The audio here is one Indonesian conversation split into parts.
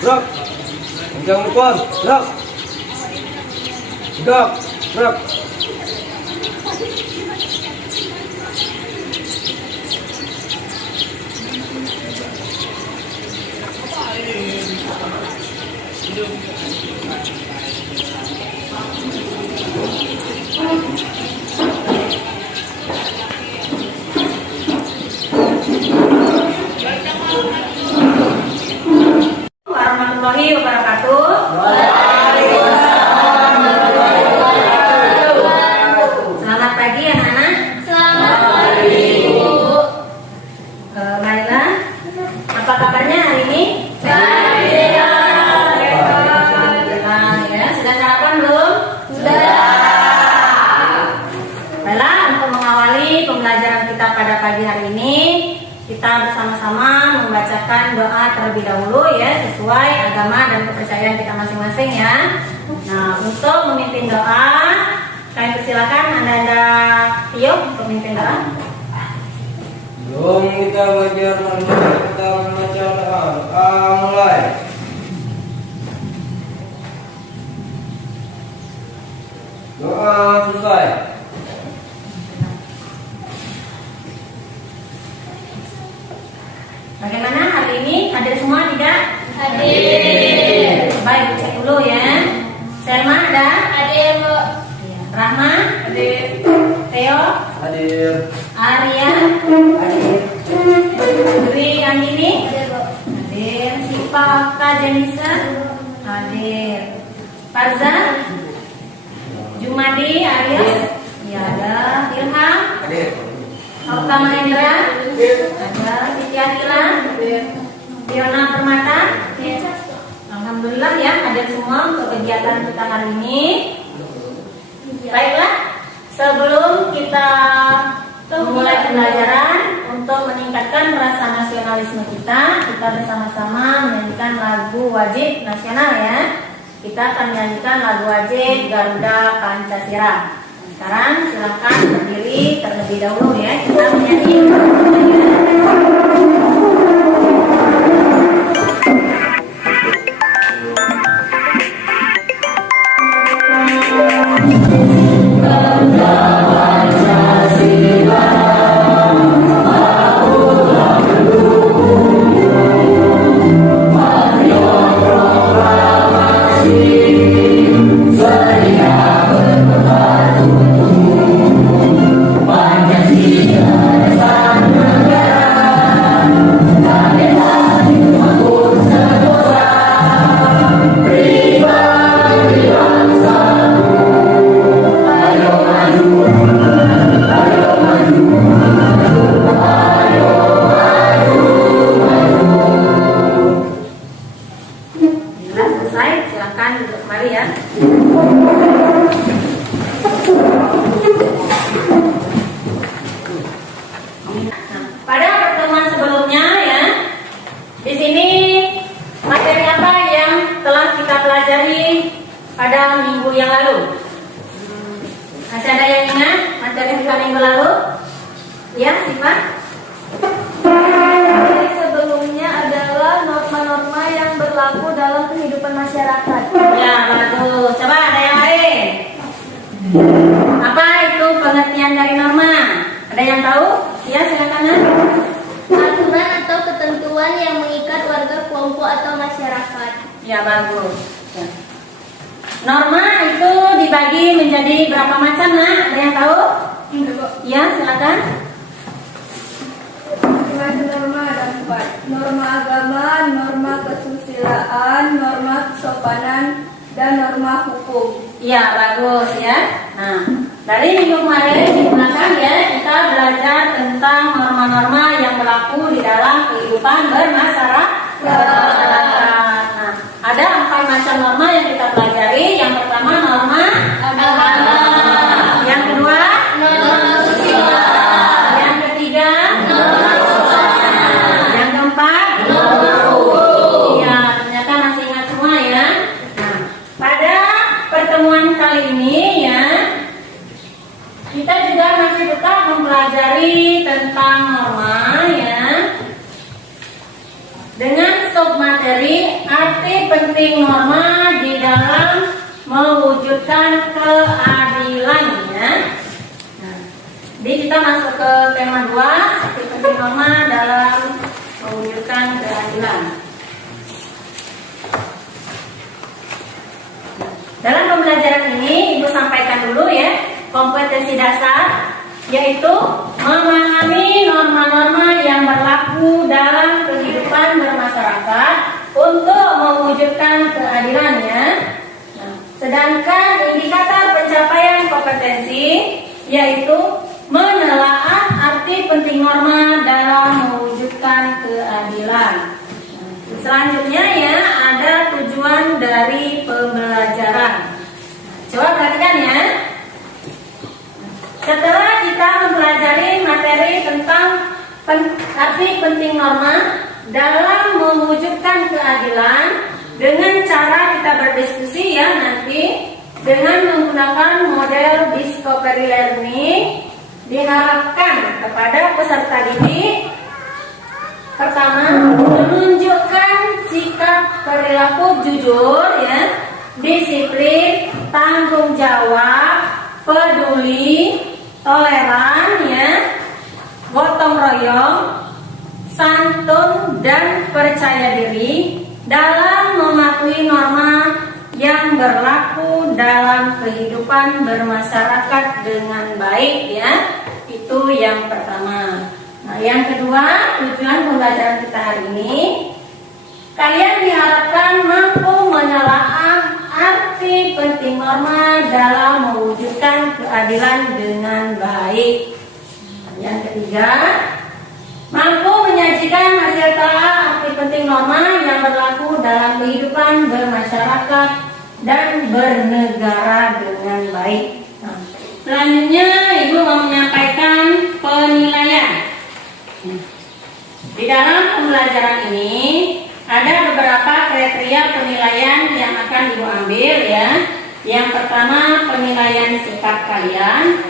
Gerak. Pegang depan. Gerak. Tegak. Gerak. Warahmatullahi wabarakatuh. Selamat pagi anak-anak. Selamat pagi, Bu. Marilah, apa kabarnya hari ini? Baik. Ya, sudah sarapan belum? Sudah. Baiklah, untuk mengawali pembelajaran kita pada pagi hari ini, kita bersama-sama membacakan doa terlebih dahulu ya, sesuai agama dan kepercayaan kita masing-masing ya. Nah, untuk memimpin doa, kami persilakan Anda Tio untuk memimpin doa. Sebelum kita belajar kita membaca doa. Mulai. Doa selesai. Bagaimana hari ini? Hadir semua tidak? Hadir. Baik, cek dulu ya. Selma ada? Hadir, Bu. Iya. Rahma? Hadir. Theo? Hadir. Arya? Hadir. Dwi Andini? Hadir, Bu. Hadir. Sipa Janisa? Hadir. Farza? Jumadi Aryas? Ya ada. Ilham? Hadir. Alta Mahendra? Ada. Siti Akila? Fiona Permata? Alhamdulillah ya, hadir semua untuk kegiatan kita hari ini. Baiklah, sebelum kita memulai pembelajaran, untuk meningkatkan rasa nasionalisme kita bersama-sama menyanyikan lagu wajib nasional ya. Kita akan menyanyikan lagu wajib Garuda Pancasila. Sekarang silakan berdiri terlebih dahulu ya. Kita menyanyi. Selesai, silakan duduk kembali ya. Nah, pada pertemuan sebelumnya ya, di sini materi apa yang telah kita pelajari pada minggu yang lalu? Masih ada yang ingat materi kita minggu lalu? Ya, Sifat? Materi sebelumnya adalah norma-norma yang berlaku dalam kehidupan masyarakat. Ya, bagus. Coba ada yang lain. Apa itu pengertian dari norma? Ada yang tahu? Ya, silakan. Aturan atau ketentuan yang mengikat warga, kelompok, atau masyarakat. Ya, bagus. Ya. Norma itu dibagi menjadi berapa macam, Nak? Ada yang tahu? Ya, silakan. Norma ada 4. Norma agama, norma kesusilaan, norma kesopanan, dan norma hukum. Ya, bagus ya. Nah, dari minggu kemarin di belakang ya, kita belajar tentang norma-norma yang berlaku di dalam kehidupan bermasyarakat. Nah, ada 4 macam norma yang kita pelajari. Yang pertama norma agama. Yang kedua Norma sosial. yang ketiga Norma kesopanan. yang keempat Norma hukum. ya, ternyata masih ingat semua ya. Nah, pada pertemuan kali ini ya, kita juga masih tetap mempelajari tentang norma ya, dengan submateri arti penting norma di dalam mewujudkan keadilan ya. Nah, jadi kita masuk ke tema 2, arti penting norma dalam mewujudkan keadilan. Dalam pembelajaran ini Ibu sampaikan dulu ya kompetensi dasar, yaitu memahami norma-norma yang berlaku dalam kehidupan bermasyarakat untuk mewujudkan keadilannya. Nah, sedangkan indikator pencapaian kompetensi yaitu menelaah arti penting norma dalam mewujudkan keadilan. Nah, selanjutnya ya ada tujuan dari pembelajaran. Nah, coba perhatikan ya. Setelah kita mempelajari materi tentang arti penting norma dalam mewujudkan keadilan dengan cara kita berdiskusi ya nanti dengan menggunakan model discovery learning, diharapkan kepada peserta didik pertama menunjukkan sikap perilaku jujur ya, disiplin, tanggung jawab, peduli, toleran ya, gotong royong, santun dan percaya diri dalam mematuhi norma yang berlaku dalam kehidupan bermasyarakat dengan baik ya. Itu yang pertama. Nah, yang kedua, tujuan pembelajaran kita hari ini, kalian diharapkan mampu menelaah arti penting norma dalam mewujudkan keadilan dengan baik. Yang ketiga, mampu menyajikan hasil telaah arti penting norma yang berlaku dalam kehidupan bermasyarakat dan bernegara dengan baik. Nah, selanjutnya Ibu mau menyampaikan penilaian. Di dalam pembelajaran ini ada beberapa kriteria penilaian yang akan Ibu ambil ya. Yang pertama penilaian sikap kalian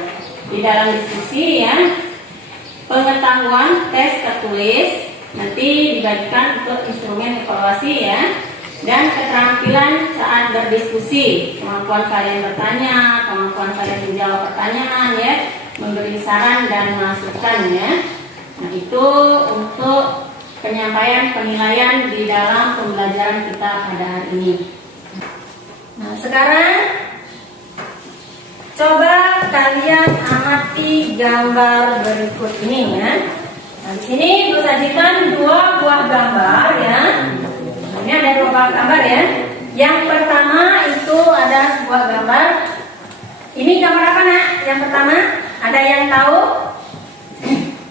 di dalam diskusi ya. Pengetahuan tes tertulis nanti dibagikan untuk instrumen evaluasi ya. Dan keterampilan saat berdiskusi, kemampuan kalian bertanya, kemampuan kalian menjawab pertanyaan ya, memberi saran dan masukan ya. Nah itu untuk penyampaian penilaian di dalam pembelajaran kita pada hari ini. Nah sekarang coba kalian amati gambar berikut ini ya. Nah di sini Ibu sajikan 2 buah gambar ya. Nah, ini ada 2 buah gambar ya. Yang pertama itu ada sebuah gambar. Ini gambar apa nak? Yang pertama ada yang tahu?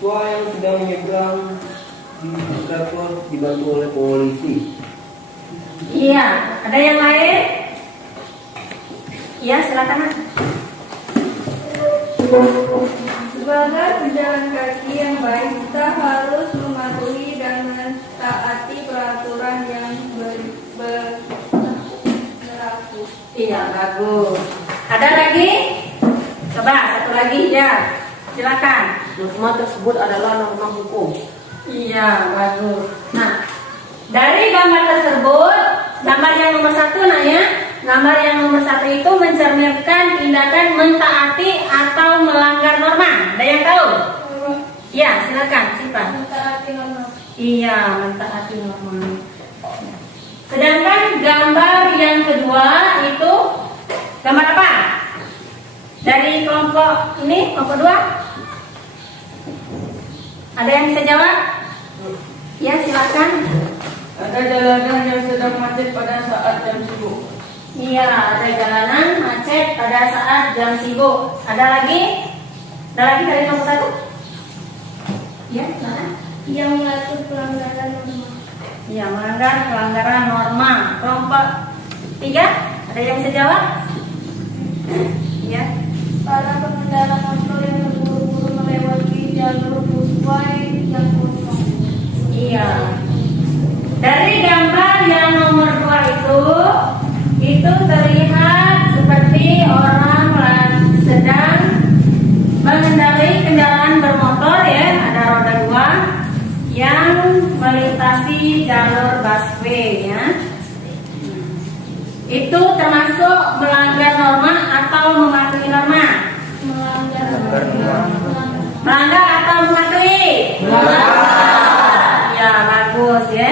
Gua yang sedang menyeberang di dapur dibantu oleh polisi. Iya, ada yang lain? Iya, silakan. Sebagai pejalan kaki yang baik, kita harus mematuhi dan mentaati peraturan yang berlaku. Iya, bagus. Ada lagi? Coba satu lagi ya. Silakan. Norma tersebut adalah norma hukum. Iya, bagus. Nah, dari gambar tersebut, gambar yang nomor 1 nak ya. Gambar yang nomor 1 itu mencerminkan tindakan mentaati atau melanggar norma. Ada yang tahu? Iya, silakan, Siapa? Mentaati norma. Iya, mentaati norma. Sedangkan gambar yang kedua itu gambar apa? Dari kelompok ini, kelompok 2. Ada yang bisa jawab? Ya, silakan. Ada jalanan yang sedang macet pada saat jam sibuk. Iya, ada jalanan macet pada saat jam sibuk. Ada lagi? Ada lagi dari nomor 1? Ya, mana? Yang mengatur pelanggaran norma. Iya, melanggar pelanggaran norma. Kelompok 3? Ada yang bisa jawab? Iya. Para pengendara motor yang terburu-buru melewati jalur busway yang kosong. Iya. Dari gambar yang nomor 2 itu terlihat seperti orang sedang mengendarai kendaraan bermotor ya, ada roda 2 yang melintasi jalur busway ya. Itu termasuk melanggar norma atau mematuhi norma? Melanggar atau mematuhi? Ya, bagus ya.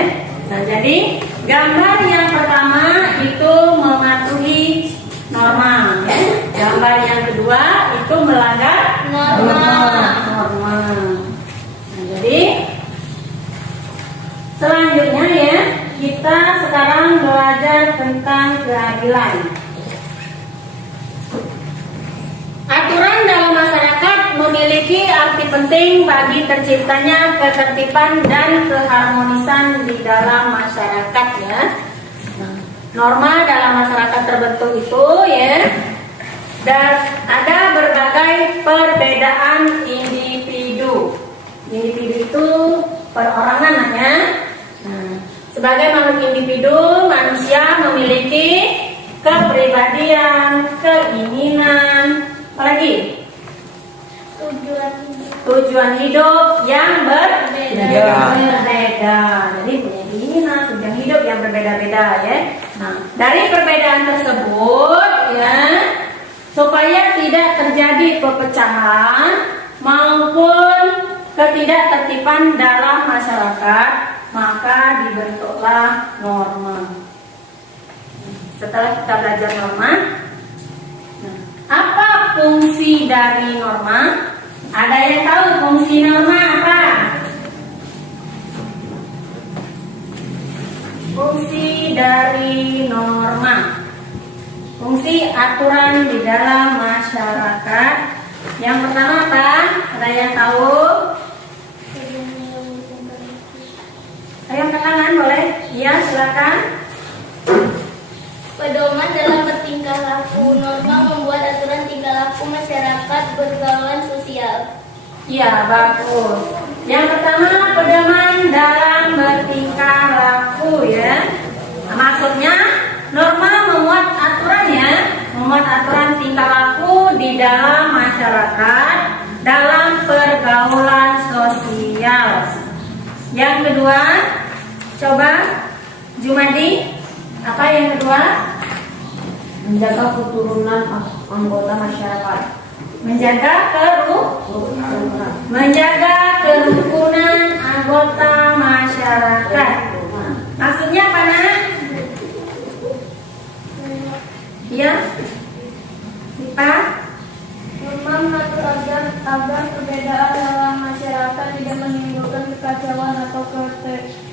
Nah, jadi gambar yang pertama itu mematuhi norma ya. Gambar yang kedua itu melanggar norma. Nah, jadi selanjutnya ya, kita sekarang belajar tentang keadilan. Aturan dalam masyarakat memiliki arti penting bagi terciptanya ketertiban dan keharmonisan di dalam masyarakat ya. Norma dalam masyarakat terbentuk itu ya, dan ada berbagai perbedaan individu. Individu itu perorangan namanya. Sebagai makhluk individu, manusia memiliki kepribadian, keinginan, apalagi tujuan hidup yang berbeda. Jadi punya keinginan, tujuan hidup yang berbeda-beda ya. Nah, dari perbedaan tersebut ya, supaya tidak terjadi perpecahan maupun ketidaktertiban dalam masyarakat, maka dibentuklah norma. Setelah kita belajar norma, apa fungsi dari norma? Ada yang tahu fungsi norma apa? Fungsi dari norma, fungsi aturan di dalam masyarakat. Yang pertama apa? Ada yang tahu? Ayo tangan boleh? Iya, silakan. Pedoman dalam bertingkah laku. Norma membuat aturan tingkah laku masyarakat bergaul sosial. Iya, bagus. Yang pertama, pedoman dalam bertingkah laku ya. Nah, maksudnya norma memuat aturan ya, memuat aturan tingkah laku di dalam masyarakat dalam pergaulan sosial. Yang kedua, coba Jumadi, apa yang kedua? Menjaga keturunan anggota masyarakat. Menjaga kerukunan anggota masyarakat. Maksudnya apa nak? Iya, Sipa? Norma mengatur agar perbedaan dalam masyarakat tidak menimbulkan kekacauan atau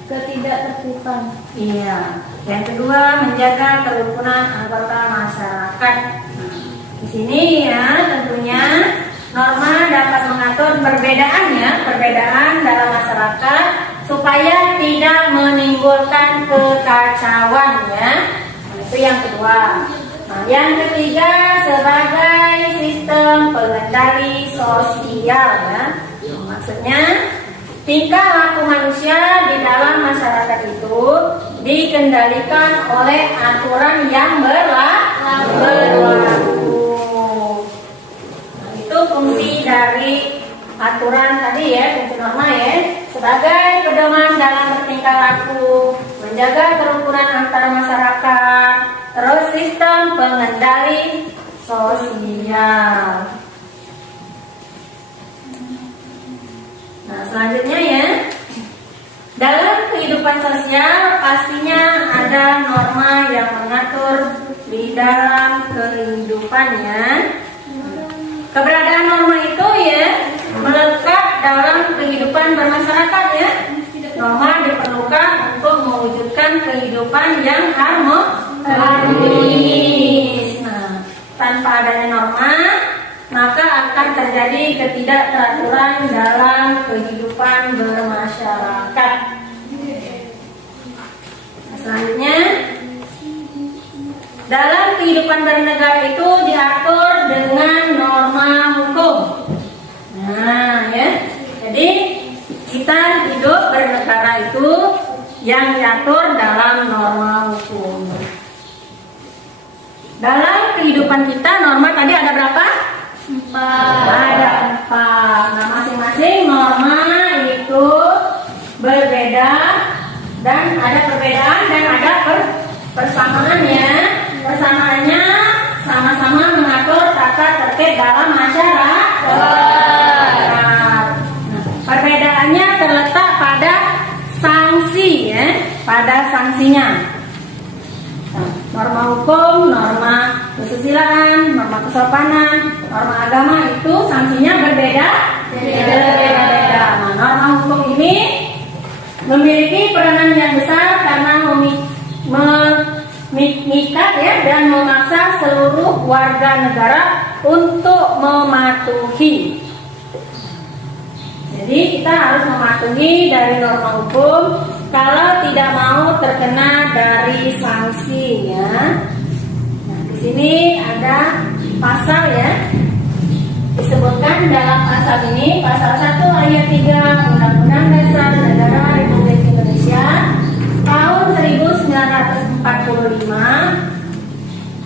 ketidaktertiban. Iya. Yang kedua, menjaga kerukunan anggota masyarakat. Di sini ya, tentunya norma dapat mengatur perbedaan dalam masyarakat supaya tidak menimbulkan kekacauan ya. Itu yang kedua. Nah, yang ketiga, sebagai sistem pengendali sosial ya. Maksudnya tingkah laku manusia di dalam masyarakat itu dikendalikan oleh aturan yang berlaku. Nah, itu fungsi dari aturan tadi ya, fungsi norma ya, sebagai pedoman dalam bertingkah laku, menjaga kerukunan antar masyarakat, terus sistem pengendali sosial. Nah, selanjutnya ya, dalam kehidupan sosial pastinya ada norma yang mengatur di dalam kehidupannya. Keberadaan norma itu ya melekat dalam kehidupan bermasyarakat ya. Norma diperlukan untuk mewujudkan kehidupan yang harmonis. Nah, tanpa adanya norma, maka akan terjadi ketidakteraturan dalam kehidupan bermasyarakat. Nah, selanjutnya, dalam kehidupan bernegara itu diatur dengan norma hukum. Nah, ya. Jadi kita hidup bernegara itu yang diatur dalam norma hukum. Dalam kehidupan kita norma tadi ada berapa? 4. Ada 4. Nah, masing-masing norma itu berbeda Persamaannya sama-sama mengatur tata tertib dalam masyarakat. Nah, perbedaannya terletak pada sanksi ya, pada sanksinya. Norma hukum, norma kesusilaan, norma kesopanan, norma agama itu sanksinya berbeda. Nah, norma hukum ini memiliki peranan yang besar karena mengikat ya dan memaksa seluruh warga negara untuk mematuhi. Jadi kita harus mematuhi dari norma hukum kalau tidak mau terkena dari sanksi ya. Nah, di sini ada pasal ya. Disebutkan dalam pasal ini, pasal 1 ayat 3 Undang-Undang Dasar Negara Republik Indonesia tahun 1945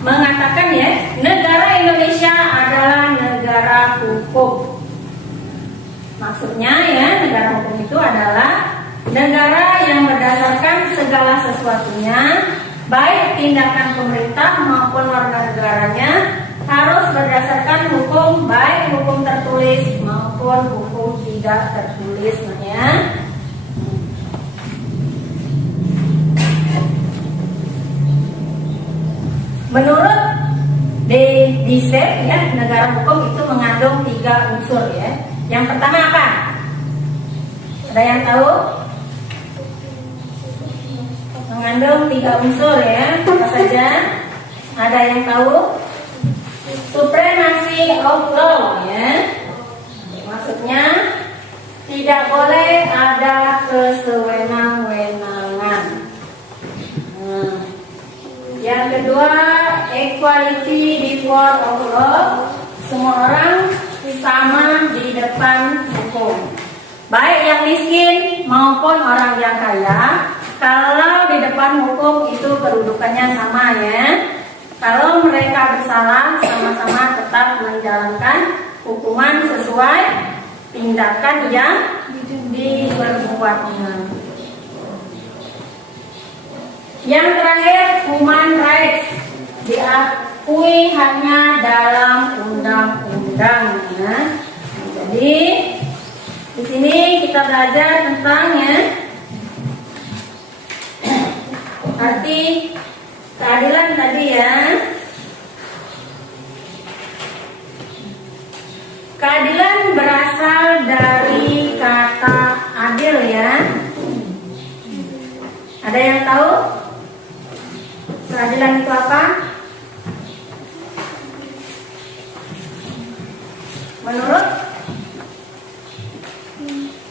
mengatakan ya, negara Indonesia adalah negara hukum. Maksudnya ya, negara hukum itu adalah negara yang berdasarkan segala sesuatunya, baik tindakan pemerintah maupun warga negaranya, harus berdasarkan hukum, baik hukum tertulis maupun hukum tidak tertulis ya. Menurut DISEP ya, negara hukum itu mengandung 3 unsur ya. Yang pertama apa? Ada yang tahu? Mengandung 3 unsur ya. Apa saja? Ada yang tahu? Supremacy of law ya. Maksudnya tidak boleh ada kesewenang-wenangan. Yang kedua, equality before of law. Semua orang sama di depan hukum. Baik yang miskin maupun orang yang kaya. Kalau di depan hukum itu kedudukannya sama ya. Kalau mereka bersalah, sama-sama tetap menjalankan hukuman sesuai tindakan yang diperbuatnya. Yang terakhir, human rights diakui hanya dalam undang-undang ya. Jadi di sini kita belajar tentang ya arti keadilan tadi ya. Keadilan berasal dari kata adil ya. Ada yang tahu keadilan itu apa? Menurut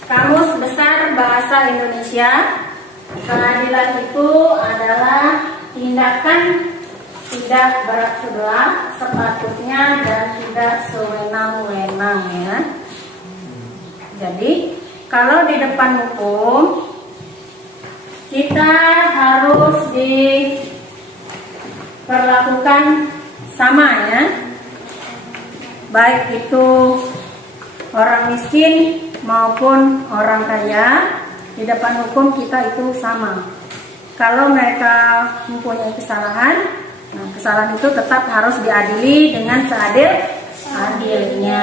Kamus Besar Bahasa Indonesia, keadilan itu adalah tindakan tidak berat sebelah, sepatutnya dan tidak sewenang-wenang ya. Jadi kalau di depan hukum kita harus diperlakukan sama ya. Baik itu orang miskin maupun orang kaya, di depan hukum kita itu sama. Kalau mereka mempunyai kesalahan, nah kesalahan itu tetap harus diadili dengan seadil-adilnya.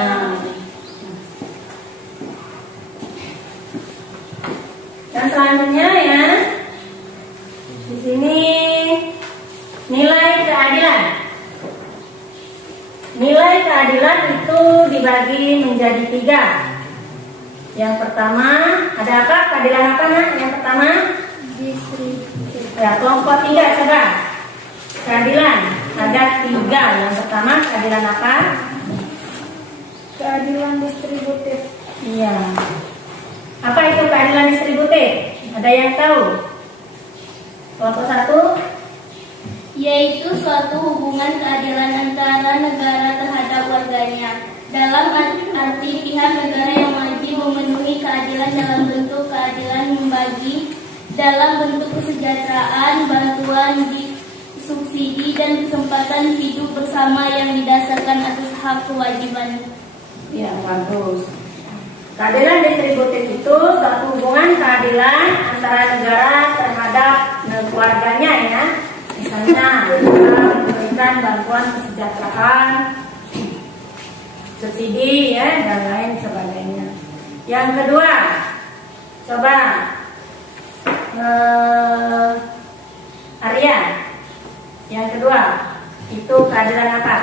Dan selanjutnya ya, di sini nilai keadilan. Nilai keadilan itu dibagi menjadi 3. Yang pertama, ada apa? Keadilan apa nak? Yang pertama, distributif. Ya, kelompok 3 coba. Keadilan ada 3. Yang pertama, keadilan apa? Keadilan distributif. Iya. Apa itu keadilan distributif? Ada yang tahu? Kelompok 1, yaitu suatu hubungan keadilan antara negara terhadap warganya. Dalam arti pihak negara yang wajib memenuhi keadilan dalam bentuk keadilan membagi, dalam bentuk kesejahteraan, bantuan, subsidi, dan kesempatan hidup bersama yang didasarkan atas hak kewajiban. ya bagus. Keadilan distributif itu suatu hubungan keadilan antara negara terhadap warganya ya. Misalnya bantuan kesejahteraan, subsidi ya dan lain sebagainya. Yang kedua, coba Arya. Yang kedua itu keadilan apa?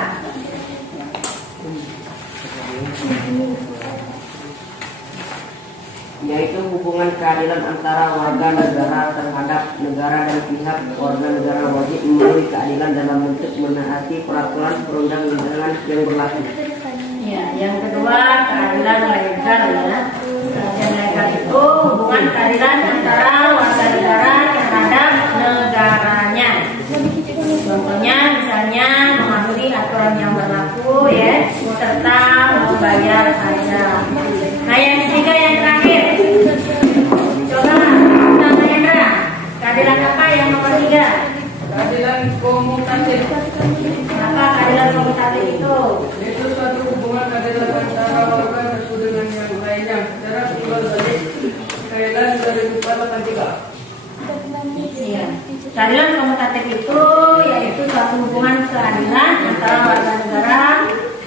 Yaitu hubungan keadilan antara warga negara terhadap negara dan pihak warga negara wajib memenuhi keadilan dalam bentuk menaati peraturan perundang-undangan yang berlaku. Ya, yang kedua keadilan legal ya. Keadilan legal itu hubungan keadilan antara warga negara terhadap negaranya. Contohnya misalnya mematuhi aturan yang berlaku ya, serta membayar pajak. Nah yang ketiga yang terakhir, coba Bang Hendra, keadilan apa yang nomor 3? Keadilan komutatif. Apa keadilan komutatif itu? Itu suatu hubungan keadilan antara warga satu dengan yang lainnya secara timbal balik keadilan dari 483. Iya. Keadilan komutatif itu yaitu suatu hubungan keadilan antara warga negara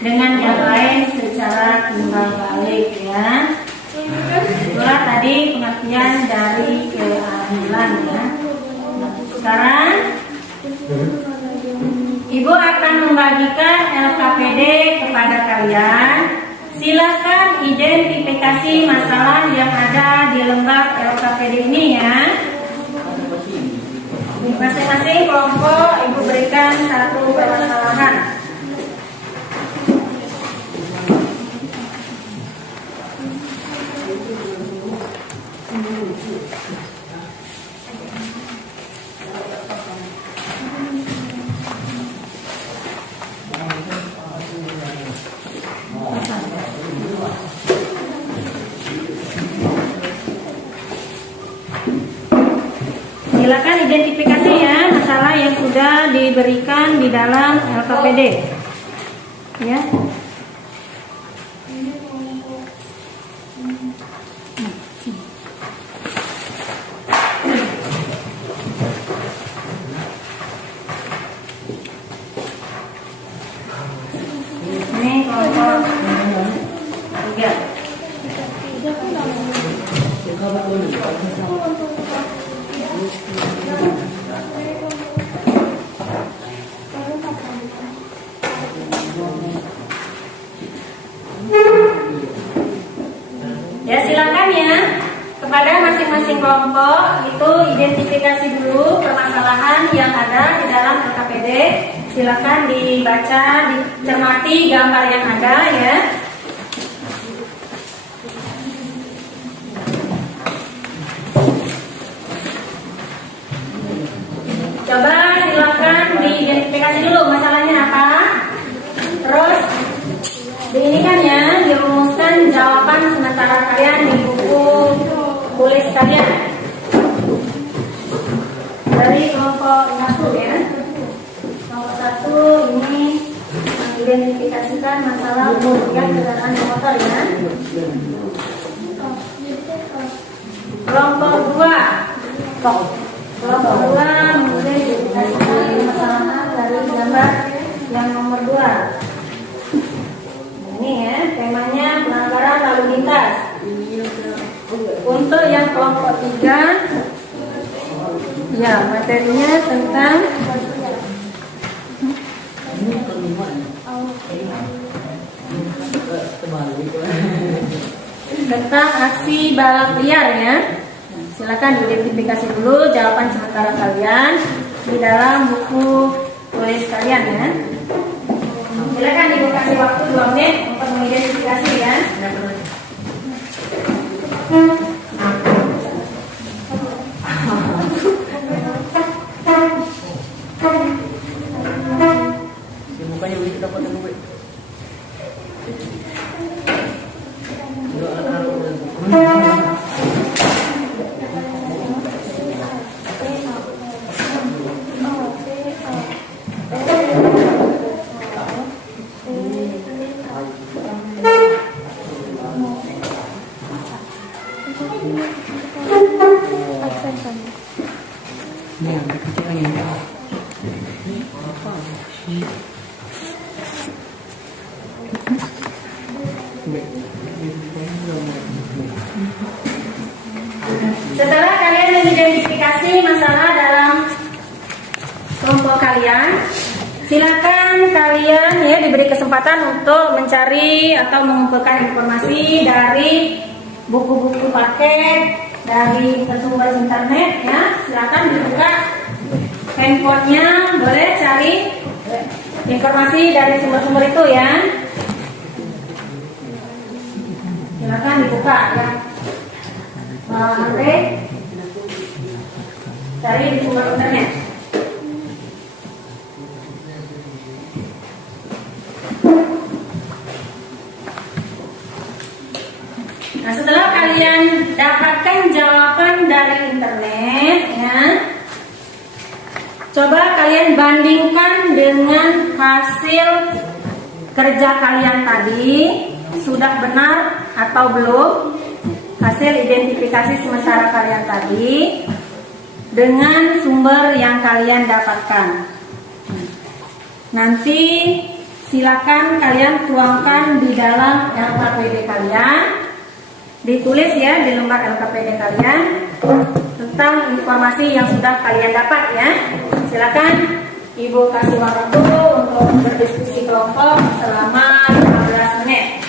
dengan yang lain secara timbal balik ya. Itulah tadi pengertian dari keadilan ya. Sekarang Ibu akan membagikan LKPD kepada kalian. Silakan identifikasi masalah yang ada di lembar LKPD ini ya. Masing-masing kelompok Ibu berikan satu permasalahan. Silakan identifikasi ya masalah yang sudah diberikan di dalam LKPD. Ya. Ini kelompok 3. Ya silakan ya kepada masing-masing kelompok itu identifikasi dulu permasalahan yang ada di dalam LKPD. Silakan dibaca, dicermati gambar yang ada ya. Coba silakan diidentifikasi dulu masalahnya apa. Terus diinikan ya, dirumuskan jawaban sementara kalian di buku tulis kalian. Dari kelompok 1 ya. Kelompok 1 ini mengidentifikasikan masalah pemulihan kendaraan motor ya. Kelompok 2. Kelompok 2 mengidentifikasikan masalah dari gambar yang nomor 2. Ini ya, temanya pelanggaran lalu lintas. Untuk yang kelompok 3, ya materinya tentang aksi balap liar ya. Silakan identifikasi dulu jawaban sementara kalian di dalam buku tulis kalian ya. Silakan Ibu kasih waktu 2 menit untuk mengidentifikasi ya. Bukannya begitu dapat duit. Setelah kalian mengidentifikasi masalah dalam kelompok kalian, silakan kalian ya diberi kesempatan untuk mencari atau mengumpulkan informasi dari buku-buku paket, dari sumber internet ya. Silakan dibuka handphonenya, boleh cari informasi dari sumber-sumber itu ya. Silakan dibuka ya. Andre, cari di sumber internet. Nah, setelah kalian dapatkan jawaban dari internet ya, coba kalian bandingkan dengan hasil kerja kalian tadi, sudah benar atau belum hasil identifikasi sementara kalian tadi dengan sumber yang kalian dapatkan. Nanti silakan kalian tuangkan di dalam LKPD kalian, ditulis ya di lembar LKPD kalian tentang informasi yang sudah kalian dapat ya. Silakan Ibu kasih waktu untuk berdiskusi kelompok selama 15 menit.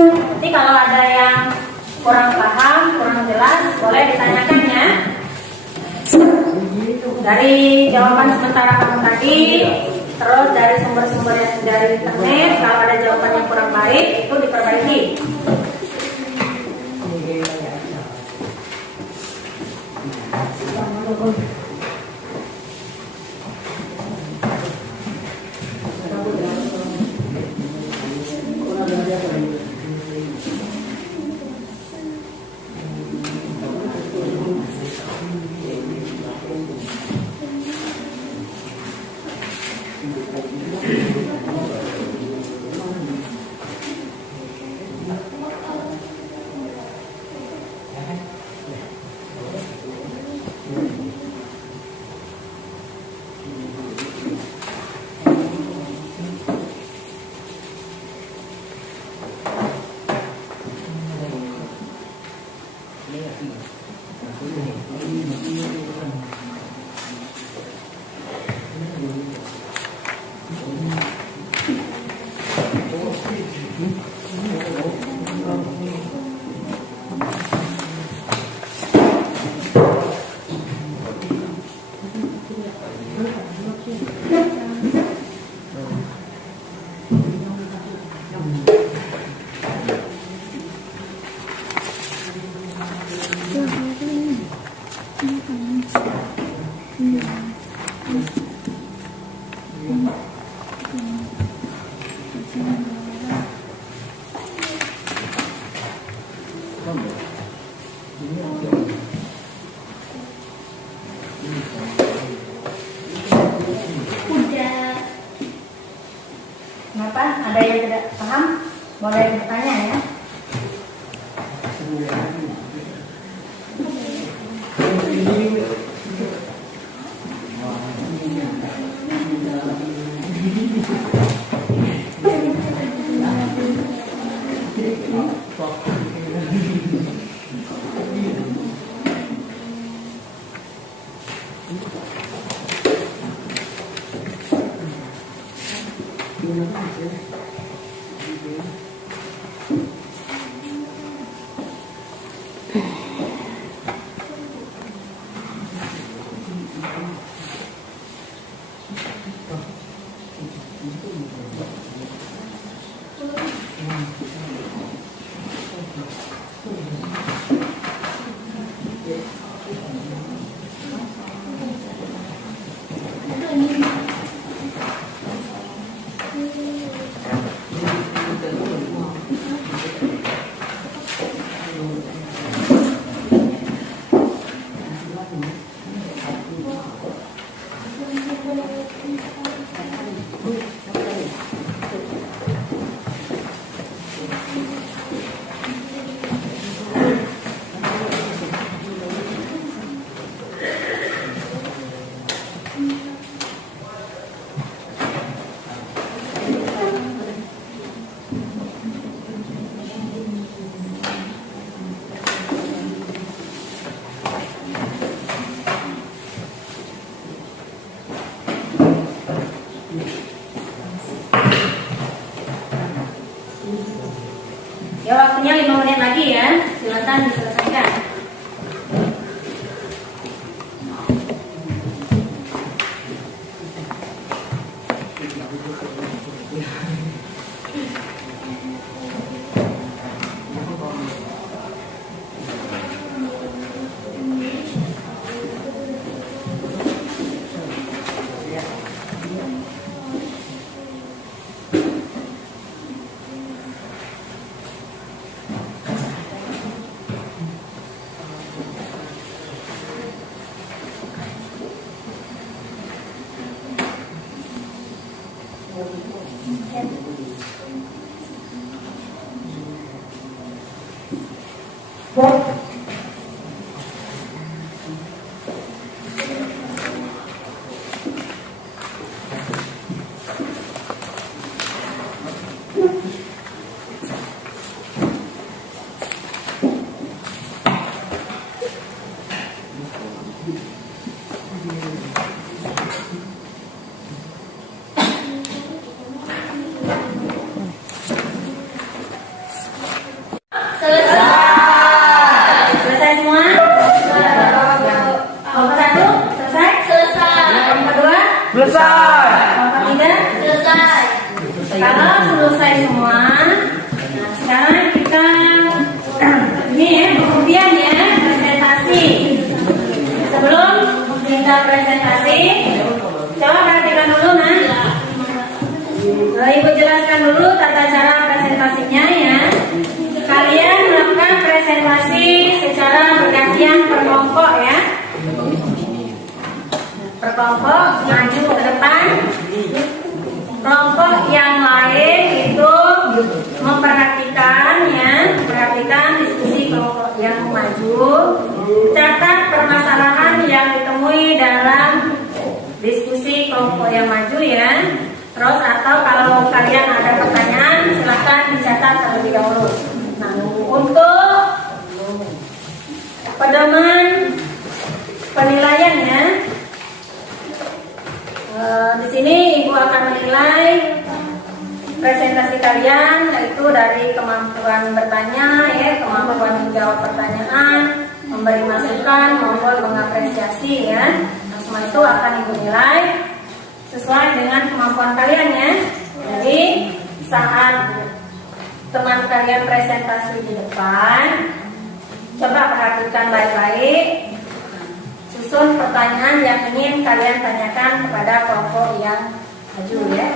Nanti kalau ada yang kurang paham, kurang jelas, boleh ditanyakan ya. Dari jawaban sementara kamu tadi, terus dari sumber-sumber yang dari internet, kalau ada jawaban yang kurang baik, itu diperbaiki. Udah. Kenapa? Ada yang tidak paham? Boleh bertanya ya. Ya, waktunya 5 menit lagi ya. Silakan diselesaikan. Selesai semua? Kelompok 1 selesai? Kelompok 2? Kelompok 3? Kalau selesai semua, nah sekarang kita ini ya, kemudian ya presentasi. Sebelum kita presentasi, coba perhatikan dulu nah. Ibu jelaskan dulu tata cara presentasinya ya. Kalian melakukan presentasi secara bergantian per kelompok ya. Per kelompok maju ke depan. Kelompok yang lain itu memperhatikan ya, memperhatikan diskusi kelompok yang maju. Catat permasalahan yang ditemui dalam diskusi kelompok yang maju ya. Terus atau kalau kalian ada pertanyaan silakan dicatat terlebih dahulu. Nah, untuk pedoman penilaiannya, di sini ibu akan menilai presentasi kalian yaitu dari kemampuan bertanya, ya, kemampuan menjawab pertanyaan, memberi masukan maupun mengapresiasi ya. Nah, semua itu akan ibu nilai sesuai dengan kemampuan kalian ya. Jadi saat teman kalian presentasi di depan, coba perhatikan baik-baik, susun pertanyaan yang ingin kalian tanyakan kepada kelompok yang maju ya.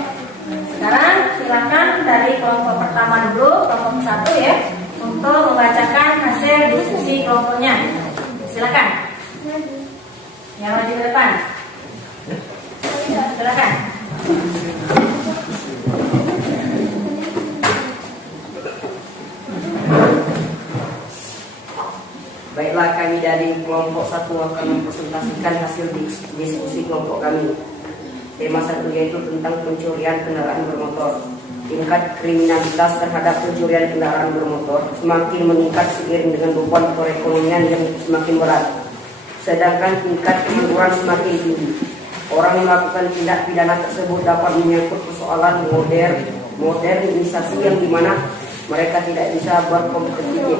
Sekarang silakan dari kelompok pertama dulu, kelompok 1 ya, untuk membacakan hasil diskusi kelompoknya. Silakan. Yang maju ke depan. Silakan. Baiklah, kami dari kelompok 1 akan mempresentasikan hasil diskusi kelompok kami. Tema 1 yaitu tentang pencurian kendaraan bermotor. Tingkat kriminalitas terhadap pencurian kendaraan bermotor semakin meningkat seiring dengan beban perekonomian yang semakin berat. Sedangkan tingkat kecemburuan semakin tinggi. Orang yang melakukan tindak pidana tersebut dapat menyangkut persoalan modernisasi yang dimana mereka tidak bisa berkompetitif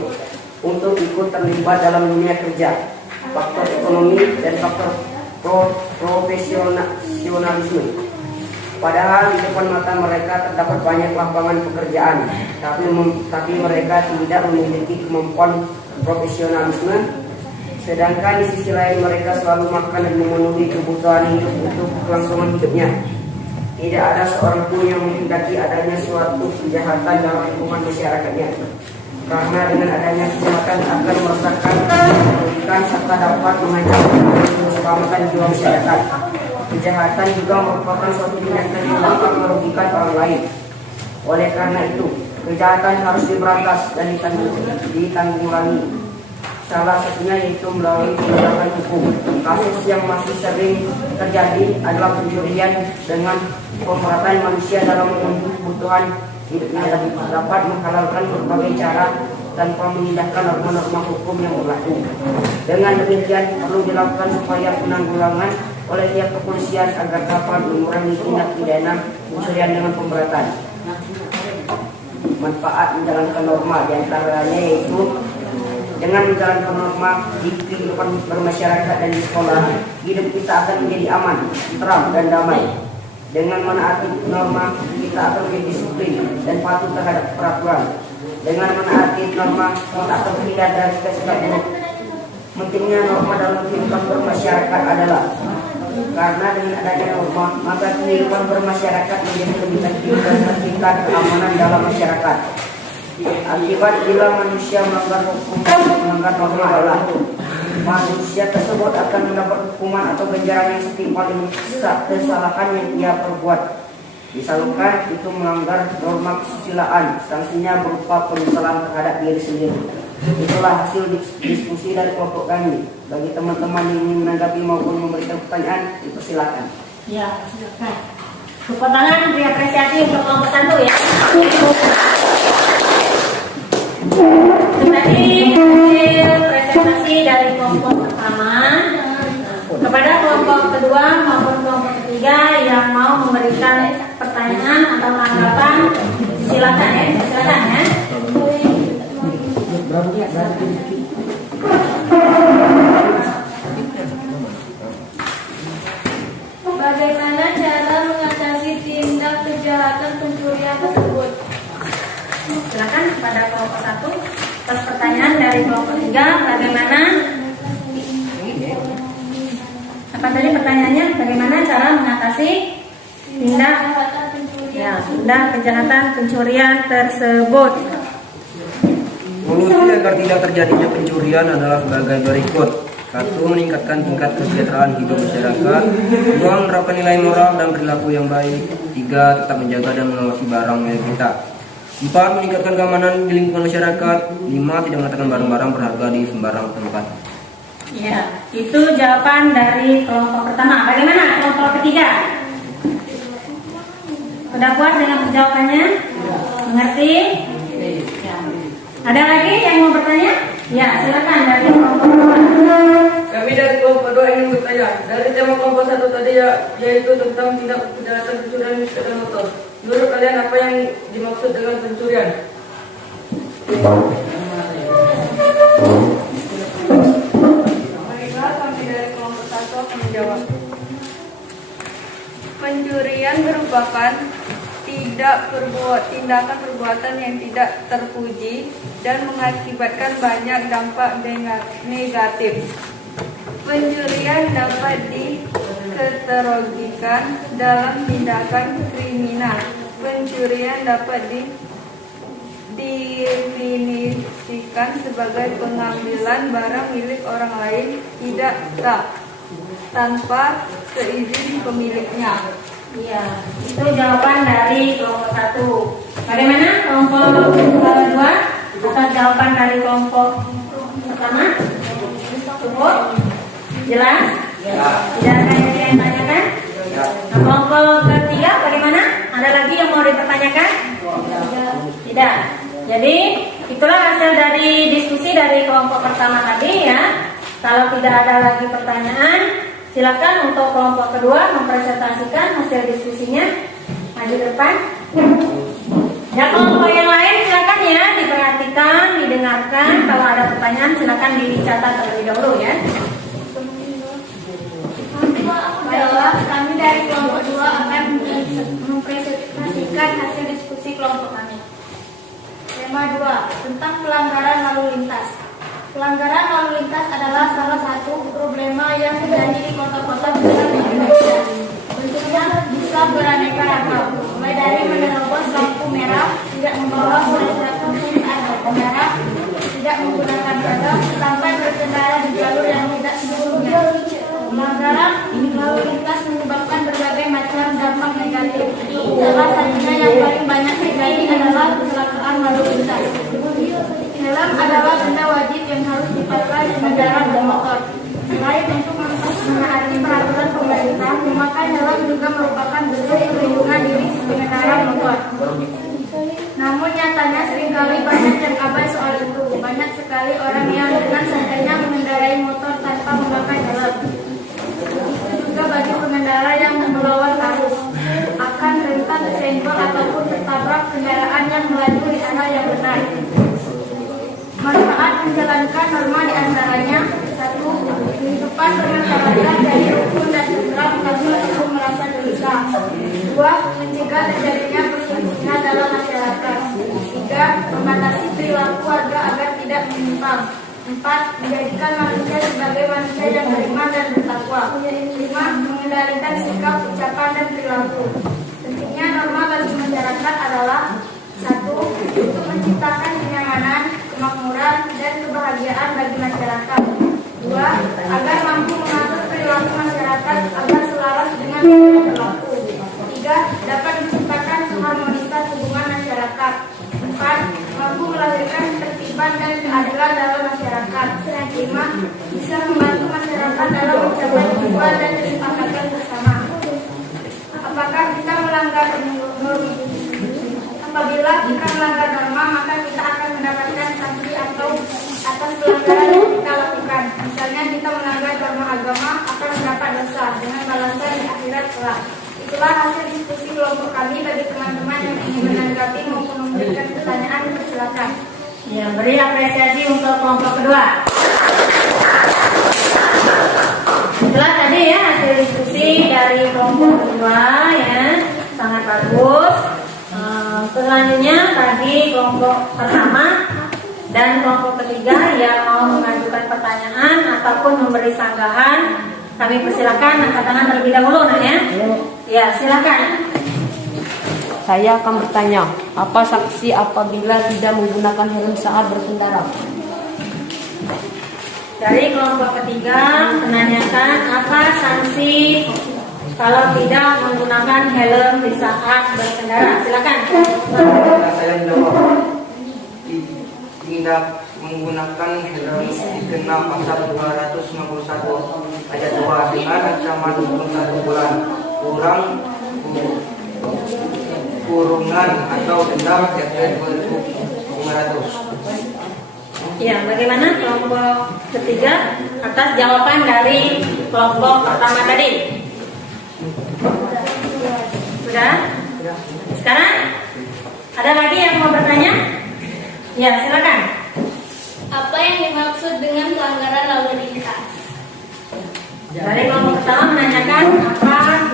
untuk ikut terlibat dalam dunia kerja, faktor ekonomi dan faktor profesionalisme. Padahal di depan mata mereka terdapat banyak lapangan pekerjaan, tapi mereka tidak memiliki kemampuan profesionalisme. Sedangkan di sisi lain mereka selalu makan dan memenuhi kebutuhan hidup untuk kelangsungan hidupnya. Tidak ada seorang pun yang menghendaki adanya suatu kejahatan dalam lingkungan masyarakatnya. Karena dengan adanya kejahatan akan meresahkan, merugikan serta dapat mengancam keselamatan jiwa masyarakat. Kejahatan juga merupakan suatu tindakan yang dapat merugikan orang lain. Oleh karena itu, kejahatan harus diberantas dan ditanggulangi. Salah satunya yaitu melalui tindakan hukum. Kasus yang masih sering terjadi adalah pencurian dengan pemerataan manusia dalam memenuhi kebutuhan hidupnya dan dapat menghalalkan berbagai cara tanpa mengindahkan norma-norma hukum yang berlaku. Dengan demikian perlu dilakukan upaya penanggulangan oleh pihak kepolisian agar dapat mengurangi tindak pidana pencurian dengan pemberatan. Manfaat menjalankan norma diantaranya yaitu dengan menjalankan norma di kehidupan bermasyarakat dan di sekolah, hidup kita akan menjadi aman, tenteram dan damai. Dengan menaati norma, kita akan menjadi disiplin dan patuh terhadap peraturan. Dengan menaati norma, kita akan terhindar dari sikap buruk. Pentingnya norma dalam kehidupan bermasyarakat adalah karena dengan adanya norma, maka kehidupan bermasyarakat menjadi lebih tertib dan tingkat keamanan dalam masyarakat. Akibat bila manusia melanggar hukum dan melanggar norma adalah manusia tersebut akan mendapat hukuman atau ganjaran yang setimpal dengan kesalahan yang ia perbuat. Misalkan itu melanggar norma kesusilaan, sanksinya berupa penyesalan terhadap diri sendiri. Itulah hasil diskusi dari kelompok kami. Bagi teman-teman yang ingin menanggapi maupun memberikan pertanyaan, dipersilakan. Ya, silakan. Tepuk tangan beri apresiasi untuk kelompok 1 ya. Tadi hasil presentasi dari kelompok pertama. Kepada kelompok kedua maupun kelompok ketiga yang mau memberikan pertanyaan atau tanggapan, silakan ya, silakan ya. Bagaimana cara mengatasi tindak kejahatan pencurian tersebut? Silakan kepada kelompok 1. Atas pertanyaan dari kelompok 3, bagaimana? Apa tadi pertanyaannya? Bagaimana cara mengatasi tindak kejahatan pencurian tersebut? Solusi agar tidak terjadinya pencurian adalah sebagai berikut. 1. Meningkatkan tingkat kesejahteraan hidup masyarakat. 2. Menerapkan nilai moral dan perilaku yang baik. 3. Tetap menjaga dan mengawasi barang milik kita. 4. Meningkatkan keamanan di lingkungan masyarakat. 5. Tidak meletakkan barang-barang berharga di sembarang tempat. Ya, itu jawaban dari kelompok pertama. Bagaimana kelompok ketiga? Sudah puas dengan jawabannya? Mengerti? Ya. Ada lagi yang mau bertanya? Ya, silakan dari kelompok kedua. Kami dari kelompok 2 ingin bertanya. Dari tema kelompok 1 tadi yaitu tentang tindak kejahatan pencurian sepeda motor. Menurut kalian apa yang dimaksud dengan pencurian? Baiklah, kami dari kelompok 1 akan menjawab. Pencurian merupakan tindakan perbuatan yang tidak terpuji dan mengakibatkan banyak dampak negatif. Pencurian dapat dikategorikan dalam tindakan kriminal. Pencurian pencurian dapat didefinisikan sebagai pengambilan barang milik orang lain tidak sah tanpa seizin pemiliknya. Iya, itu jawaban dari kelompok 1. Bagaimana kelompok 2? Atas jawaban dari kelompok pertama? Cukup? Jelas? Tidak ada yang tanyakan? Nah, kelompok ketiga bagaimana? Ada lagi yang mau dipertanyakan? Tidak. Jadi itulah hasil dari diskusi dari kelompok pertama tadi ya. Kalau tidak ada lagi pertanyaan, silakan untuk kelompok kedua mempresentasikan hasil diskusinya. Maju depan. Ya, kelompok yang lain silakan ya diperhatikan, didengarkan. Kalau ada pertanyaan silakan dicatat terlebih dahulu ya. Baiklah, kami dari kelompok 2 akan mempresentasikan hasil diskusi kelompok kami. Tema 2 tentang pelanggaran lalu lintas. Pelanggaran lalu lintas adalah salah satu problema yang terjadi di kota-kota besar di Indonesia. Bentuknya bisa beraneka ragam, mulai dari menerobos lampu merah, tidak membawa surat-surat permintaan berkendara, tidak menggunakan helm, sampai berkendara di jalur yang tidak semestinya. Pelanggaran lalu lintas menyebabkan berbagai macam dampak negatif. Salah satunya yang paling banyak terjadi adalah kecelakaan lalu lintas. Helm adalah benda wajib yang harus dipakai pengendara bermotor. Selain untuk menaati peraturan pemerintah, memakai helm juga merupakan bentuk perlindungan diri pengendara motor. Namun nyatanya seringkali banyak yang abai soal itu. Banyak sekali orang yang dengan santainya mengendarai motor tanpa memakai helm. Juga bagi pengendara yang melawan arus akan rentan tersenggol ataupun tertabrak kendaraan yang melaju di arah yang benar. Manfaat menjalankan norma diantaranya: 1. Kehidupan bermartabat dari rukun dan tentram tanpa perlu merasa gelisah. 2. Mencegah terjadinya perselisihan dalam masyarakat. 3. Membatasi perilaku warga agar tidak menyimpang. 4. Menjadikan manusia sebagai manusia yang beriman dan bertakwa. 5. Mengendalikan sikap, ucapan, dan perilaku. Pentingnya norma bagi masyarakat adalah: 1. Untuk menciptakan kenyamanan, kemakmuran, dan kebahagiaan bagi masyarakat. 2. Agar mampu mengatur perilaku masyarakat agar selaras dengan yang berlaku. 3. Dapat menciptakan keharmonisan hubungan masyarakat. 4. Mampu melahirkan ketertiban dan keadilan dalam masyarakat. 5. Bisa membantu masyarakat dalam mencapai tujuan dan kesepakatan bersama. Apakah kita melanggar norma? Apabila kita melanggar norma, maka kita akan mendapatkan sanksi atau atas pelanggaran yang kita lakukan. Misalnya kita melanggar norma agama, akan mendapat dosa dengan balasan di akhirat kelak. Itulah hasil diskusi kelompok kami. Bagi teman-teman yang ingin menanggapi maupun memberikan pertanyaan, silakan. Ya, beri apresiasi untuk kelompok kedua. Itulah tadi ya hasil diskusi dari kelompok kedua ya, sangat bagus. Selanjutnya tadi kelompok pertama dan kelompok ketiga yang mau mengajukan pertanyaan ataupun memberi sanggahan, kami persilakan angkat tangan terlebih dahulu, nah ya. Ya, silakan. Saya akan bertanya, apa sanksi apabila tidak menggunakan helm saat berkendara? Dari kelompok ketiga menanyakan apa sanksi kalau tidak menggunakan helm di saat berkendara. Silakan. Saya menjawab, tidak menggunakan helm dikena pasal 261 ayat 2 dengan ancaman hukuman 1 bulan kurungan atau denda Kepres 500. Ya, bagaimana kelompok ketiga atas jawaban dari kelompok pertama tadi? Sudah? Sekarang ada lagi yang mau bertanya? Ya, silakan. Apa yang dimaksud dengan pelanggaran lalu lintas? Dari kelompok pertama menanyakan apa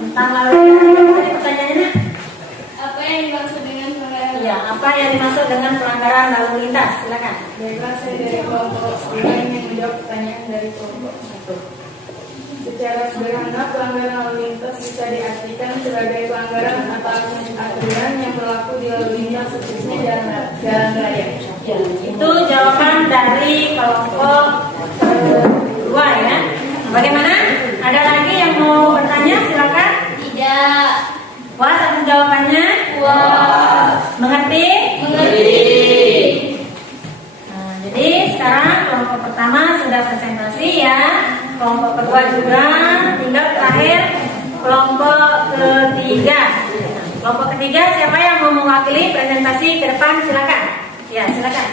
tentang lalu lintas. Pertanyaannya? Apa yang dimaksud dengan pelanggaran? Ya, apa yang dimaksud dengan pelanggaran lalu lintas? Silakan. Baiklah, saya dari kelompok 9 yang menjawab pertanyaan dari kelompok 1. Secara sederhana, pelanggaran lalu lintas bisa diartikan sebagai pelanggaran atau aturan yang berlaku di lalu lintas khususnya jalan raya. Ya, itu jawaban dari kelompok kedua ya. Bagaimana? Ada lagi yang mau bertanya? Silakan. Tidak. Puas atas jawabannya? Puas. Mengerti? Mengerti. Nah, jadi sekarang kelompok pertama sudah presentasi ya. Kelompok kedua juga. Tinggal terakhir kelompok ketiga. Kelompok ketiga siapa yang mau mewakili presentasi ke depan? Silakan. Ya, silakan.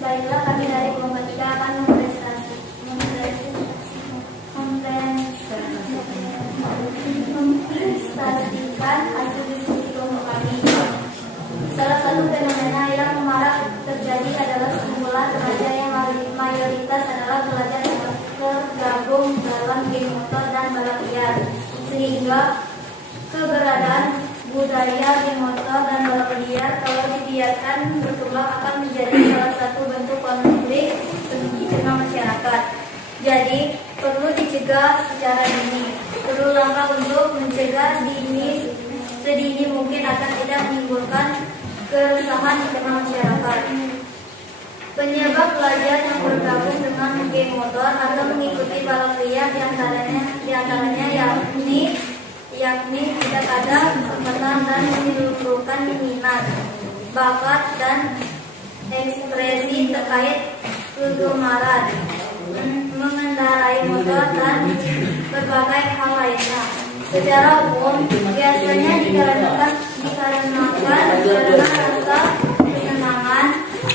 Baiklah, kami dari kelompok 3 akan mempresentasikan hasil diskusi kelompok kami. Salah satu fenomena yang marak terjadi adalah sekumpulan remaja yang mayoritas adalah pelajar yang tergabung dalam geng motor dan balap liar, sehingga keberadaan budaya geng motor dan balap liar kalau dibiarkan berkembang akan menjadi salah satu bentuk konflik di tengah masyarakat. Jadi perlu dicegah secara dini. Perlu langkah untuk mencegah sedini mungkin akan tidak menimbulkan keresahan di tengah masyarakat. Penyebab pelajar yang bergabung dengan geng motor atau mengikuti balap liar diantaranya yakni tidak ada kesempatan dan menimbulkan minat, bakat dan ekspresi terkait kegemaran, mengendarai motor dan berbagai hal lainnya. Secara umum biasanya dikarenakan karena rasa kesenangan,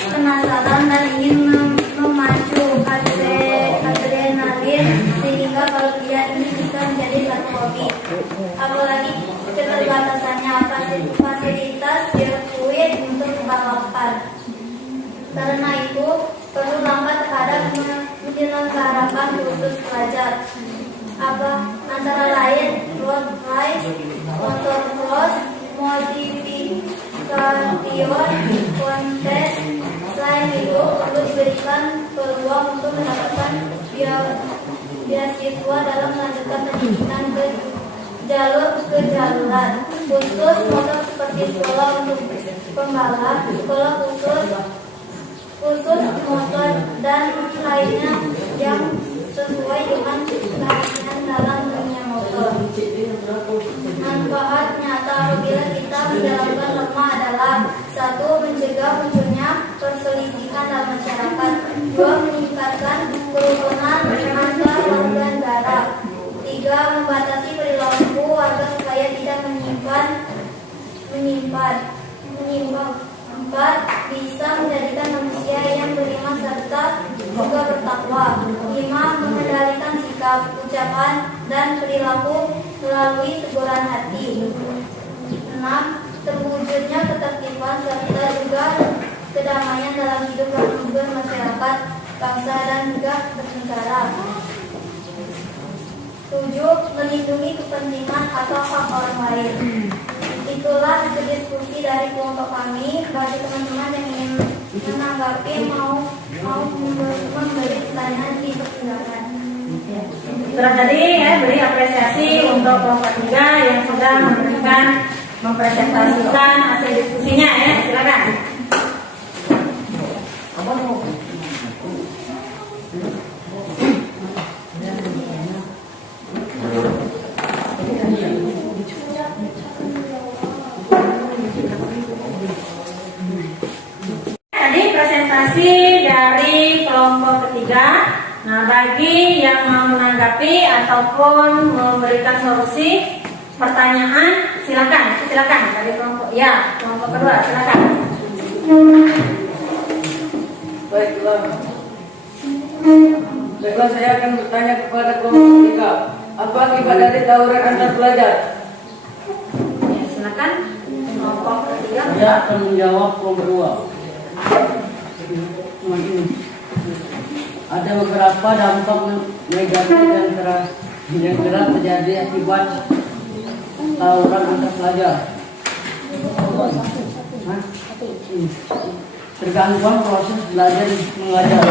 penasaran dan ingin memacu adrenalin, sehingga balap liar ini bisa menjadi satu hobi. Apalagi keterbatasannya fasilitas sirkuit untuk balapan. Karena itu perlu langkah terhadap menyelenggarakan khusus pelajar. Antara lain road race, motocross, modifikation, kontes. Selain itu perlu diberikan peluang untuk mendapatkan beasiswa dalam melanjutkan pendidikan ke jaluran khusus motor seperti sekolah untuk pembalap, sekolah khusus motor dan lainnya yang sesuai dengan keahlian dalam dunia motor. Manfaat nyata apabila kita menjalankan lemah adalah: 1. Mencegah munculnya perselisihan dalam masyarakat. 2. Meningkatkan kerukunan antar warga negara. 3. Membatasi perilaku warga supaya tidak menyimpang. 4. Bisa menjadikan manusia yang beriman serta juga bertakwa. 5. Mengendalikan sikap, ucapan, dan perilaku melalui teguran hati. 6. Terwujudnya ketertiban serta juga kedamaian dalam hidup bermasyarakat, bangsa, dan juga bernegara. 7. Melindungi kepentingan atau hak orang lain. Itulah diskusi dari kelompok kami. Bagi teman-teman yang ingin menanggapi mau memberi pertanyaan, dipersilakan. Sudah tadi ya, beri apresiasi untuk kelompok 3 yang sudah mempresentasikan hasil diskusinya ya. Silakan. Tadi presentasi dari kelompok ketiga. Nah, bagi yang mau menanggapi ataupun memberikan solusi pertanyaan, silakan dari kelompok kelompok kedua, silakan. Baiklah, saya akan bertanya kepada kelompok 3. Apa akibat dari tawuran antar pelajar? Ya, silakan kelompok ketiga. Saya akan menjawab kelompok 2. Ada beberapa dampak negatif yang telah terjadi akibat tawuran antar pelajar. tergangguan proses belajar mengajar.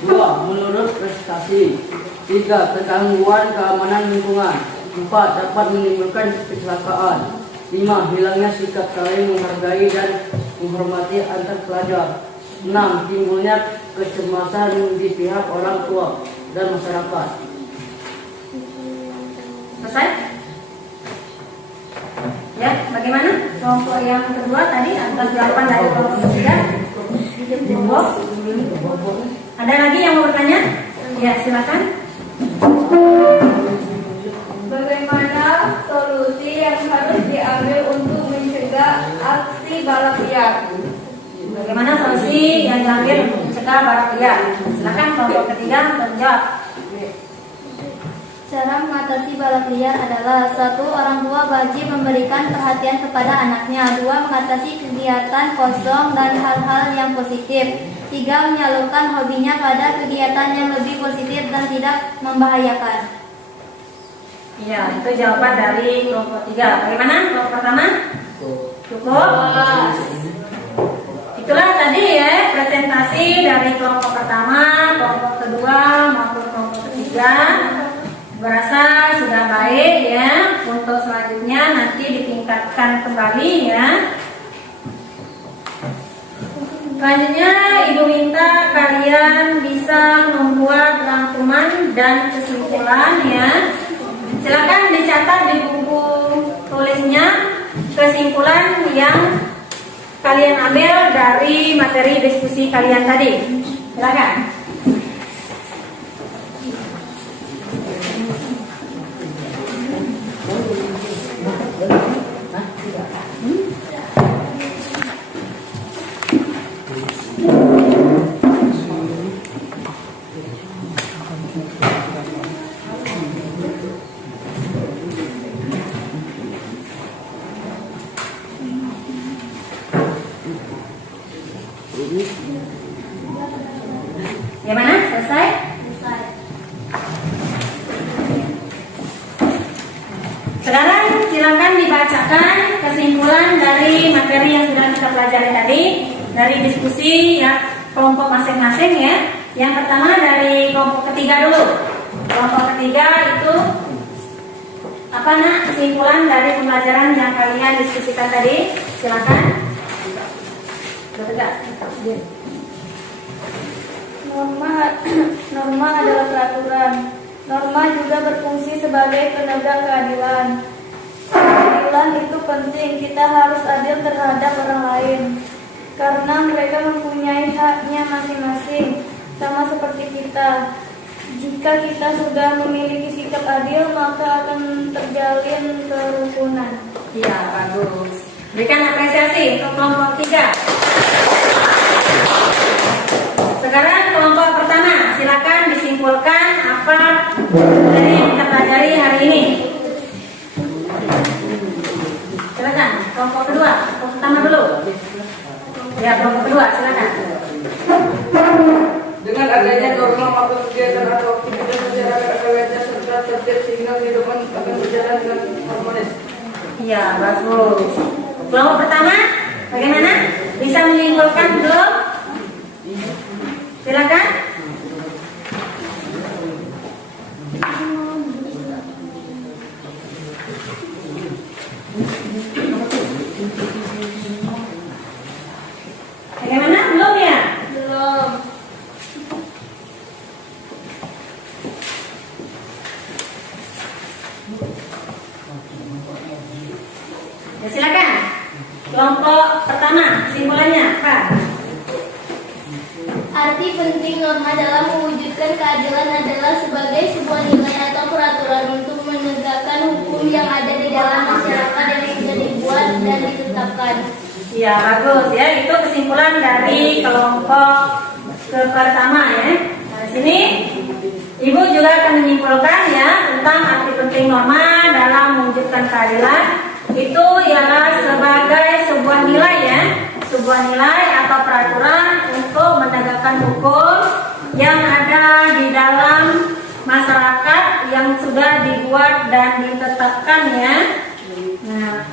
Dua, menurut prestasi. Tiga, ketangguhan keamanan lingkungan. Empat, dapat menimbulkan kecelakaan. Lima, hilangnya sikap saling menghargai dan menghormati antar pelajar. Enam, timbulnya kecemasan di pihak orang tua dan masyarakat. Selesai? Ya, bagaimana? Kelompok yang kedua tadi atas jawaban dari kelompok ketiga. Monggo. Ada lagi yang mau bertanya? Ya, silakan. Bagaimana solusi yang harus diambil untuk mencegah aksi balap liar? Bagaimana solusi yang diambil untuk mencegah balap liar? Silakan kelompok ketiga menjawab. Cara mengatasi balap liar adalah: 1. Orang tua wajib memberikan perhatian kepada anaknya. 2. Mengatasi kegiatan kosong dan hal-hal yang positif. 3. Menyalurkan hobinya pada kegiatan yang lebih positif dan tidak membahayakan. Iya, itu jawaban dari kelompok 3. Bagaimana kelompok pertama? Cukup? Itulah tadi ya presentasi dari kelompok pertama, kelompok kedua maupun kelompok ketiga. Berasa sudah baik ya. Untuk selanjutnya nanti ditingkatkan kembali ya. Selanjutnya Ibu minta kalian bisa membuat rangkuman dan kesimpulan ya. Silakan dicatat di buku tulisnya kesimpulan yang kalian ambil dari materi diskusi kalian tadi. Silakan. Gimana? Selesai? Selesai. Sekarang silakan dibacakan kesimpulan dari materi yang sudah kita pelajari tadi dari diskusi ya kelompok masing-masing ya. Yang pertama dari kelompok ketiga dulu. Kelompok ketiga itu apa kesimpulan dari pembelajaran yang kalian diskusikan tadi? Silakan. Bertegak. Norma adalah peraturan. Norma juga berfungsi sebagai penegak keadilan. Keadilan itu penting. Kita harus adil terhadap orang lain karena mereka mempunyai haknya masing-masing, sama seperti kita. Jika kita sudah memiliki sikap adil, maka akan terjalin kerukunan. Iya, bagus. Berikan apresiasi untuk kelompok 3. Sekarang kelompok pertama, silakan disimpulkan apa dari yang kita pelajari hari ini. Silakan, kelompok kedua, kelompok pertama dulu. Ya, kelompok kedua, silakan. Dengan adanya norma maupun kegiatan atau aktivitas masyarakat akan lancar serta tertib sehingga kehidupan akan berjalan dengan harmonis. Iya, bagus. Kelompok pertama, bagaimana? Bisa menyimpulkan belum? Silakan. Bagaimana? Belum ya? Belum. Ya, silakan. Kelompok pertama, kesimpulannya apa? Arti penting norma dalam mewujudkan keadilan adalah sebagai sebuah nilai atau peraturan untuk menegakkan hukum yang ada di dalam masyarakat yang sudah dibuat dan ditetapkan. Ya, bagus ya. Itu kesimpulan dari kelompok pertama ya. Nah, di sini Ibu juga akan menyimpulkan ya tentang arti penting norma dalam mewujudkan keadilan. Itu ialah sebagai sebuah nilai ya, sebuah nilai atau peraturan untuk menegakkan hukum yang ada di dalam masyarakat yang yang sudah dibuat dan ditetapkan ya. Nah,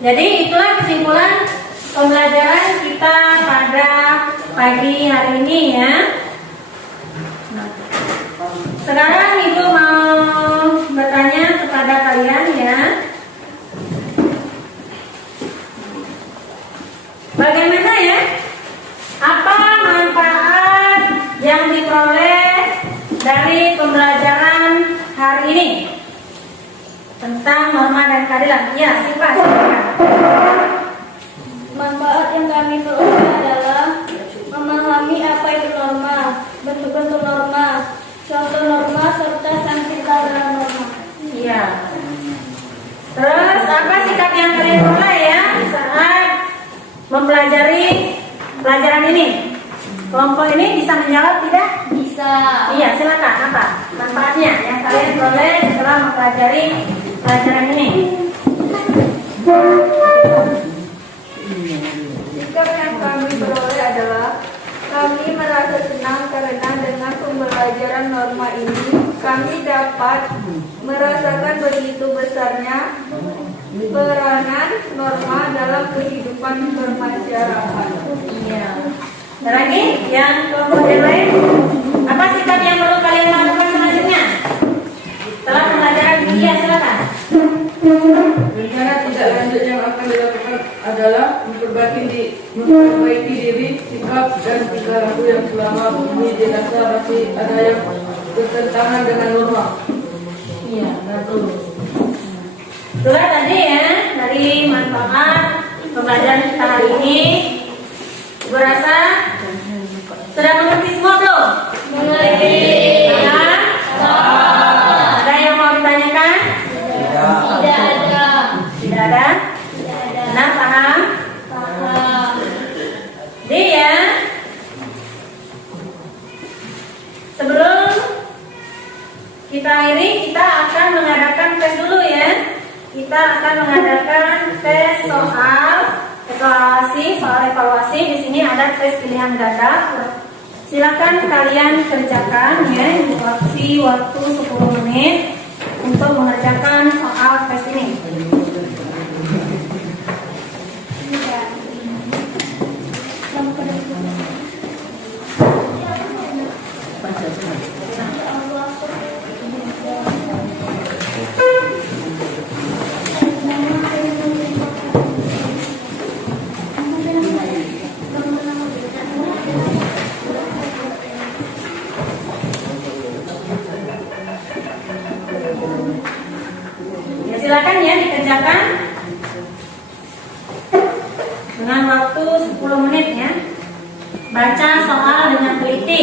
jadi itulah kesimpulan pembelajaran kita pada pagi hari ini ya. Nah, sekarang Ibu mau bertanya kepada kalian ya. Bagaimana ya? Apa manfaat yang diperoleh dari pembelajaran hari ini tentang norma dan keadilan? Ya, silakan. Manfaat yang kami peroleh adalah memahami apa itu norma, bentuk-bentuk norma, contoh norma, serta sanksi pelanggaran norma. Iya. Terus apa sikap yang kalian peroleh ya saat mempelajari pelajaran ini? Kelompok ini bisa menjawab tidak? Bisa. Iya, silakan. Apa manfaatnya yang kalian peroleh setelah mempelajari pelajaran ini? Sikap yang kami peroleh adalah kami merasa senang karena dengan pembelajaran norma ini kami dapat merasakan begitu besarnya peranan norma dalam kehidupan bermasyarakat. Iya. Ada lagi yang kelompok yang lain? Apa sikap yang perlu kalian lakukan selanjutnya? Setelah pembelajaran ini, ya silakan. Rencana tidak lanjut yang akan dilakukan adalah memperbaiki diri, sikap dan tingkah laku yang selama ini dirasa masih ada yang bertentangan dengan norma. Iya, betul. Itulah tadi ya dari manfaat pembelajaran kita hari ini. Gue rasa sudah mengerti semua belum? Mengerti. Ya? Ada yang mau ditanyakan? Tidak ada. Tidak ada? Benar, paham? Paham. Jadi ya, sebelum kita akhiri, kita akan mengadakan tes dulu ya. Kita akan mengadakan tes soal evaluasi. Di sini ada tes pilihan ganda. Silakan kalian kerjakan ya, dikasih waktu 10 menit untuk mengerjakan soal tes ini. Ya, silakan ya dikerjakan dengan waktu 10 menit ya. Baca soal dengan teliti.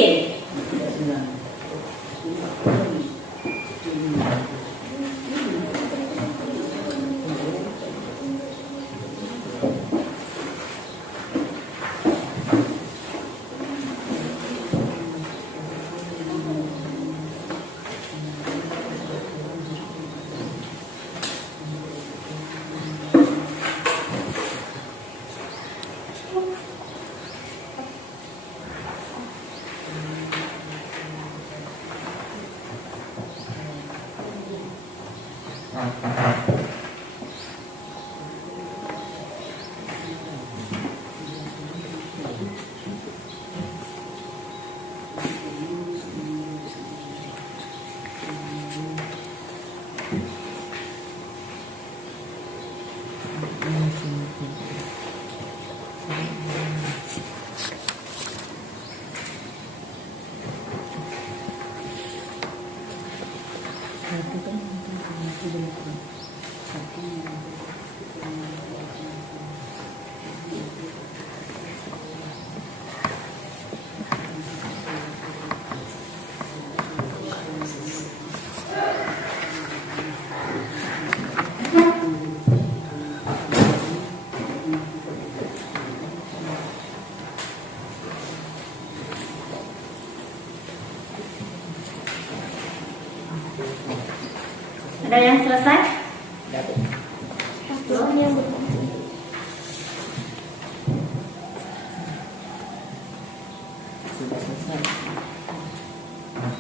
Ada yang selesai?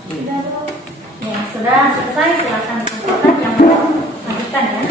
Sudah selesai. sudah selesai, silakan kumpulkan yang mau lanjutkan ya.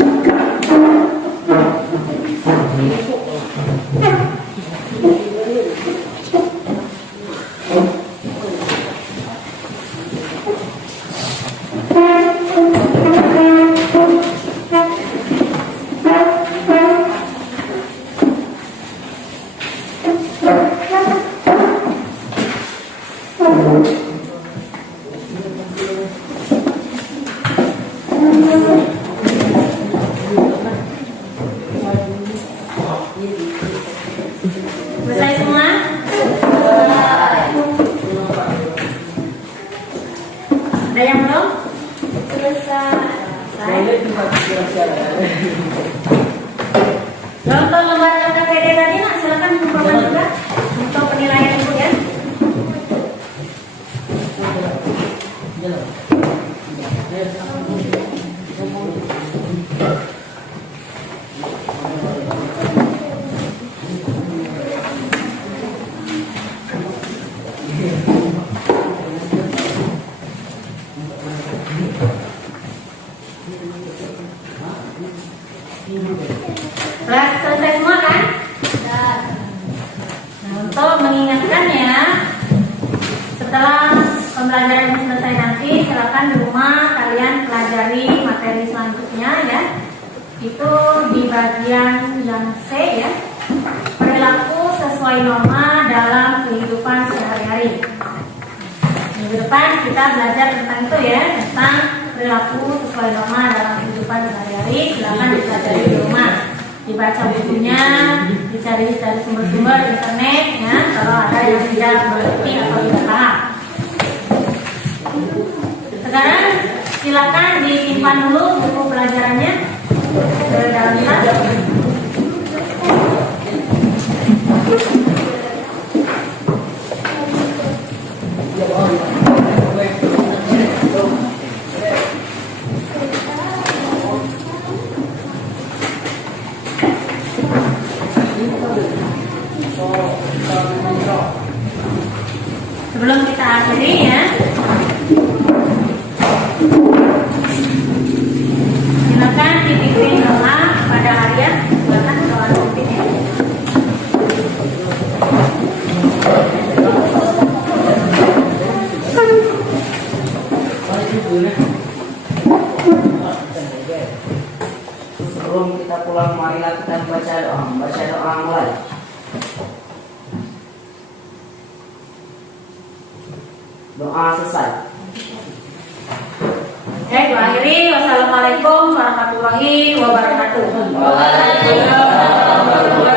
Selesai semua? Ada yang belum? Selesai. Untuk lembaga KPD tadi nak silakan kumpulkan juga untuk penilaian ibu ya. Kelas selesai semua kan? Nah, untuk mengingatkannya, setelah pembelajaran ini selesai nanti, silakan di rumah kalian pelajari materi selanjutnya ya. Itu di bagian yang C ya, perilaku sesuai norma dalam kehidupan sehari-hari. Minggu depan kita belajar tentang itu ya, tentang perilaku sesuai norma dalam kehidupan sehari-hari. Silakan dipelajari di rumah, dibaca bukunya, dicari sumber-sumber internet ya, kalau ada yang tidak mengerti atau tidak paham. Sekarang silakan disimpan dulu buku pelajarannya ke dalam tas. Sebelum kita akhiri ya, silakan dipimpin doa pada Arya. Silakan doa pimpin ya. Sebelum kita pulang, marilah kita membaca doa mulai. Doa selesai. Doa akhiri. Wassalamualaikum warahmatullahi wabarakatuh. Waalaikumsalam warahmatullahi